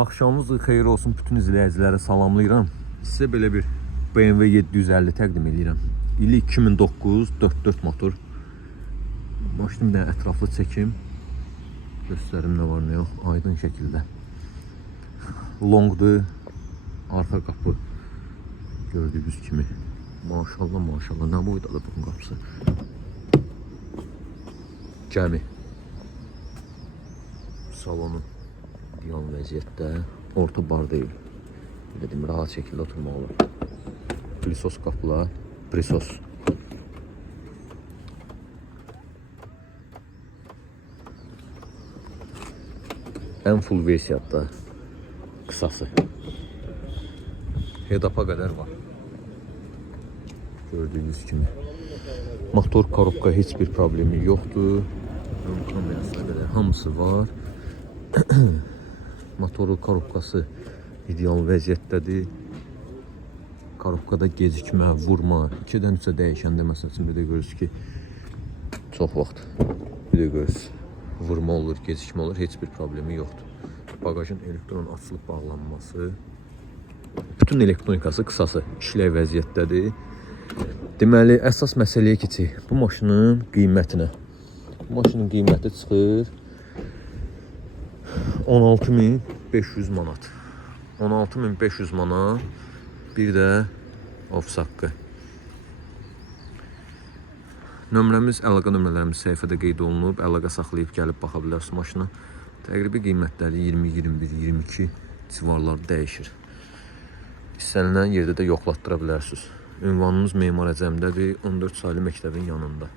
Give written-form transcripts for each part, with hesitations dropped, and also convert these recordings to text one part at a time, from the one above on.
Axşamınız xeyir olsun bütün izləyicilərə salamlayıram. Sizə belə bir BMW 750 təqdim edirəm. İli 2009 4.4 motor. Maşını bir dənə ətraflı çəkim. Göstərim nə var nə yox, aydın şəkildə. Longdur, arxa qapı gördüyünüz kimi. Maşallah maşallah, nə boydadır bunun qapısı. Gəmi. Salonu yan vəziyyətdə, orta bar deyil. Dedim, rahat şəkildə oturmaq olur. Prisos qapılar, prisos. Ən full versiyada qısası. Head-up'a qədər var. Gördüyünüz kimi. Motor korobka heç bir problemi yoxdur. Ön kamerasına qədər hamısı var. Motoru korobkası ideal vəziyyətdədir. Korobkada gecikmə, vurma, 2-dən 3-ə dəyişəndə məsəl üçün bir də görürsünüz ki, çox vaxt bir də görürsünüz, vurma olur, gecikmə olur, heç bir problemi yoxdur. Bagajın elektron açılıb bağlanması, bütün elektronikası qısası işlək vəziyyətdədir. Deməli, əsas məsələyə keçək. Bu maşının qiymətinə. Bu maşının qiyməti çıxır 16.500 manat. 16.500 manat. Bir də ofis haqqı. Nömrəmiz, əlaqə nömrələrimiz səhifədə qeyd olunub. Əlaqə saxlayıb gəlib baxa bilərsiniz maşına. Təqribi qiymətləri 20, 21, 22 civarlar dəyişir. İstənilən yerdə də yoxlatdıra bilərsiniz. Ünvanımız Memar Əcəmdədir, 14 saylı məktəbin yanında.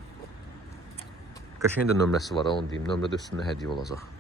Qəşəng də nömrəsi var, onu deyim. Nömrədə üstündə hədiyyə olacaq.